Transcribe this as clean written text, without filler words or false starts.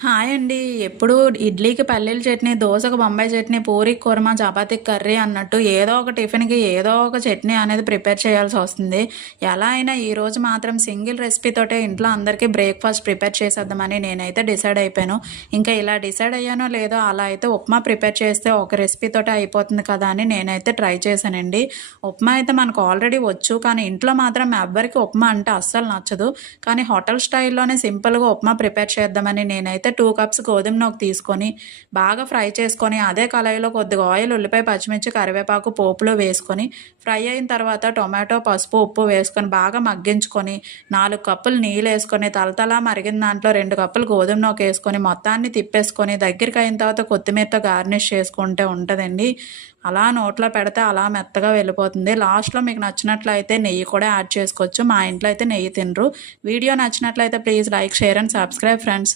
Hi అండి. ఎప్పుడూ ఇడ్లీకి పల్లీల చట్నీ, దోసకు బొంబాయి చట్నీ, పూరికి కుర్మా, చపాతీకి కర్రీ అన్నట్టు ఏదో ఒక టిఫిన్‌కి ఏదో ఒక చట్నీ అనేది ప్రిపేర్ చేయాల్సొస్తుంది. ఎలా అయినా ఈరోజు మాత్రం సింగిల్ రెసిపీతోటే ఇంట్లో అందరికీ బ్రేక్‌ఫాస్ట్ ప్రిపేర్ చేసేద్దామని నేనైతే డిసైడ్ అయిపోయాను. ఇంకా ఇలా డిసైడ్ అయ్యానో లేదో అలా అయితే ఉప్మా ప్రిపేర్ చేస్తే ఒక రెసిపీతోటే అయిపోతుంది కదా అని నేనైతే ట్రై చేశానండి. ఉప్మా అయితే మనకు ఆల్రెడీ వచ్చు. కానీ ఇంట్లో మాత్రం ఎవ్వరికీ ఉప్మా అంటే అస్సలు నచ్చదు. కానీ హోటల్ స్టైల్‌లోనే సింపుల్‌గా ఉప్మా ప్రిపేర్ చేద్దామని నేనైతే 2 కప్స్ గోధుమ నూక తీసుకొని బాగా ఫ్రై చేసుకొని అదే కళాయిలో కొద్దిగా ఆయిల్, ఉల్లిపాయ, పచ్చిమిర్చి, కరివేపాకు పోపులో వేసుకొని ఫ్రై అయిన తర్వాత టొమాటో, పసుపు, ఉప్పు వేసుకొని బాగా మగ్గించుకొని 4 కప్పులు నీళ్ళు వేసుకొని తలతలా మరిగిన దాంట్లో 2 కప్పులు గోధుమ నూక వేసుకొని మొత్తాన్ని తిప్పేసుకొని దగ్గరికి అయిన తర్వాత కొత్తిమీరతో గార్నిష్ చేసుకుంటే ఉంటుందండి. అలా నోట్లో పెడితే అలా మెత్తగా వెళ్ళిపోతుంది. లాస్ట్‌లో మీకు నచ్చినట్లయితే నెయ్యి కూడా యాడ్ చేసుకోవచ్చు. మా ఇంట్లో అయితే నెయ్యి తినరు. వీడియో నచ్చినట్లయితే please like, share and subscribe friends.